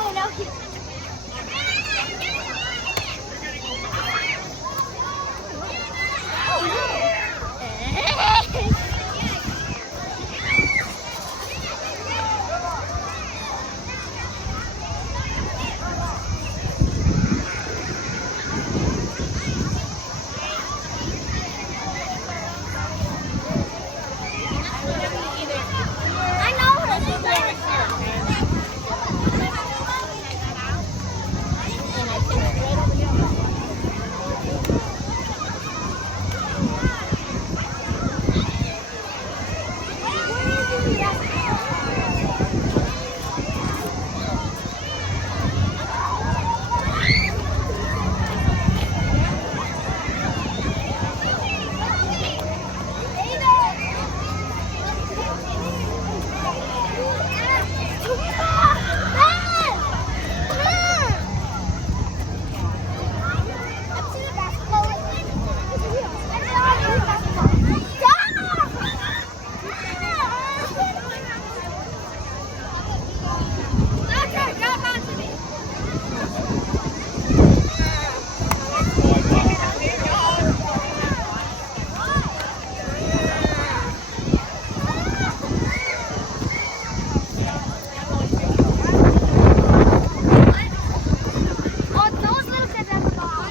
Oh no. I know what to do. Oh, those little kids have a ball.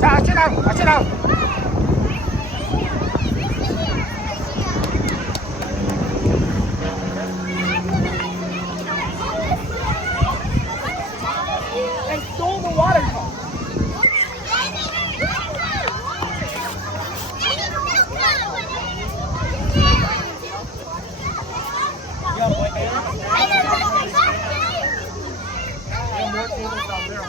자, 같이 나오, 같이 나오. They stole the water cup. Yeah, boy, man. There are more tables down there.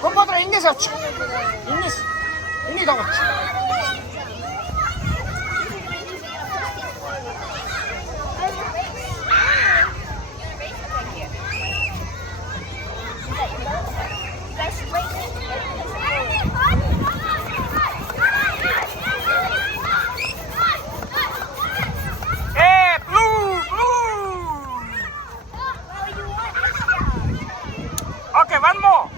컴퓨터로 인내서 인내서 왔지. Hey, blue. Okay, one more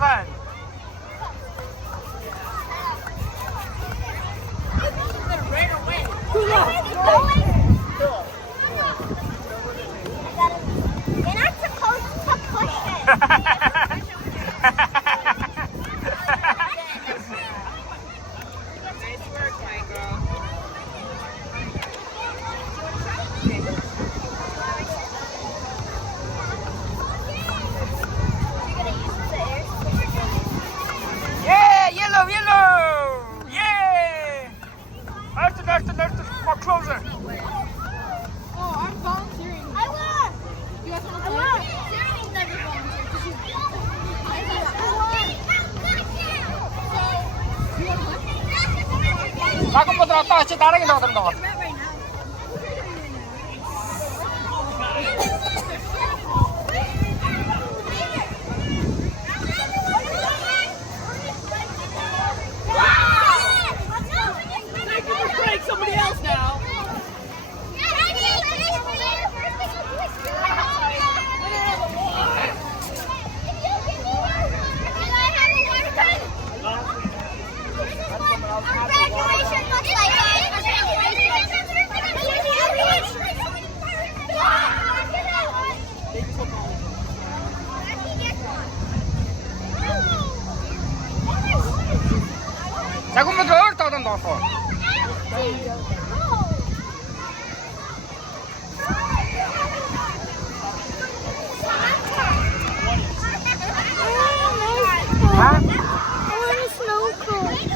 time. You're not supposed to push it. Nice work, my girl. Yeah, yellow. Yeah. Earth. More closer. Oh, I'm volunteering. I won. You guys want I to won. play? Never volunteered. 자, 컴퓨터 왔다 같이 다르게 나가던가. Break somebody else now. Graduation looks like 자, 컴퓨터 어디다 넣었어? 아? Orange snow cone.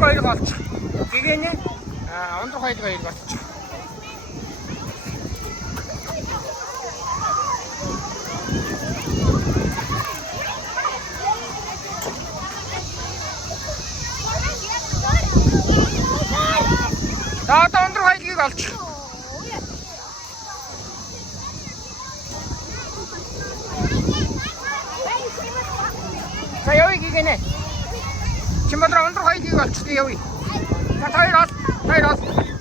누가 이리 갔지? 이게니? 아, 언더하이드가 이리 갔지. 나왔다 언더하이드가 갔지. 자, 여기 이게네. 친구들아 언더하이드가 갔지, 여기. 자, 다 일어났어.